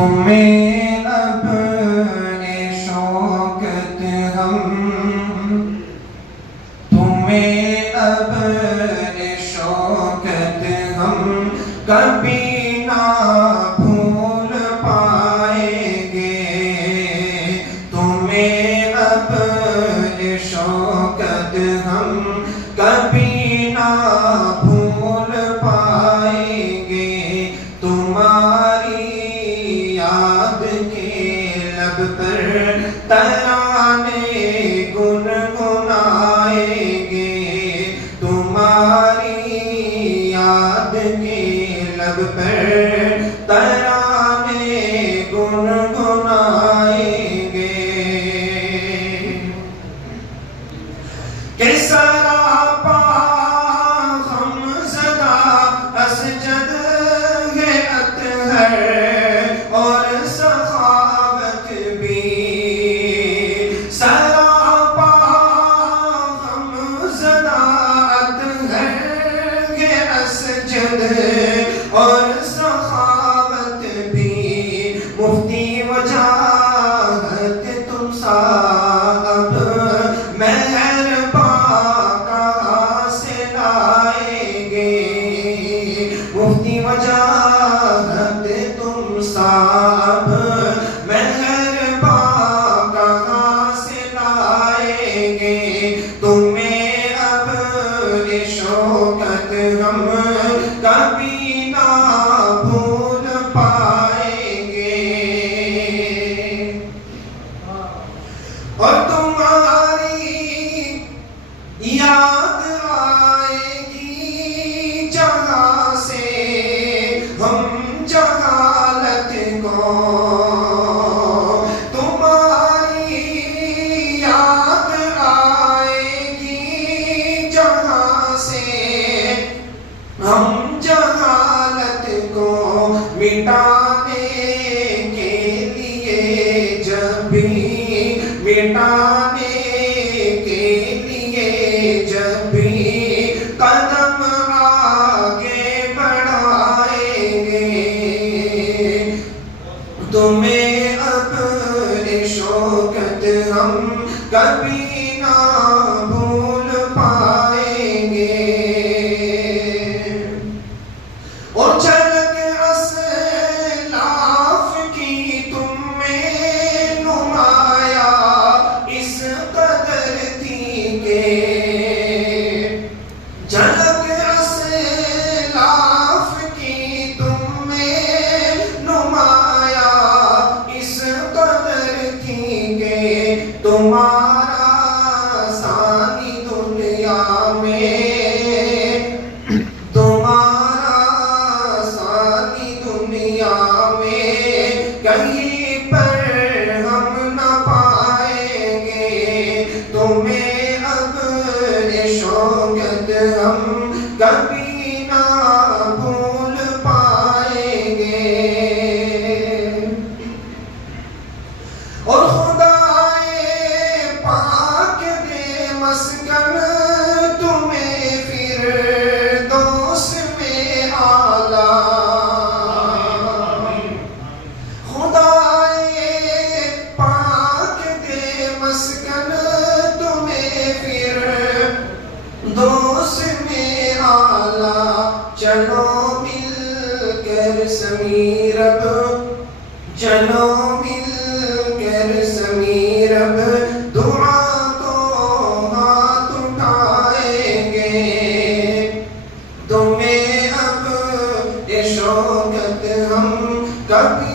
تمہیں اپنے شوکت ہم کبھی نہ بھول پائیں گے. تمہیں اپنے شوکت ہم کبھی نہ بھول پائیں گے. تمہاری یاد کے لب پر ترانے گنگنائیں گے. تمہاری یاد کے لب پر ترانے گنگنائیں گے. کہ سراپا غم زدہ اسجد ہے اطہر اور سخاوت بھی. سراپا غم زدہ اطہر ہے اسجد اور سخاوت بھی. مفتی وجاہت تم سا اب مہرباں کہاں سے لائیں گے. مفتی وجاہت تم سا اب مہرباں کہاں سے لائیں گے. تمہیں اب شوکت ہم کبھی نہ بھول پائیں گے. اور تمہاری یاد آئے گی جہاں سے ہم جہالت کو. تمہاری یاد آئے گی جہاں سے ہم جہالت کو مٹانے کے لیے جب بھی مٹانے کے لیے جب بھی قدم آگے بڑھائیں گے. تمہیں اپنی شوکت ہم کبھی نہ بھول پائیں گے. اور جھلک اسلاف کی تم میں نمایاں اس قدر تھی کہ جھلک اسلاف کی تم میں نمایاں اس قدر تھی کہ تمہارا ثانی دنیا میں کہیں پر ہم نہ پائیں گے. تمہیں اپنی شوکت ہم کبھی نہ بھول پائیں گے. اور خدائے پاک دے مسکن تمہیں فردوس میں اعلیٰ. مسکن تمہیں پھر دوست میں اعلیٰ. چلو مل کر سمیر اب چلو مل کر سمیر اب دعا کو ہاتھ اٹھائیں گے. تمہیں اب یہ شوکت ہم کبھی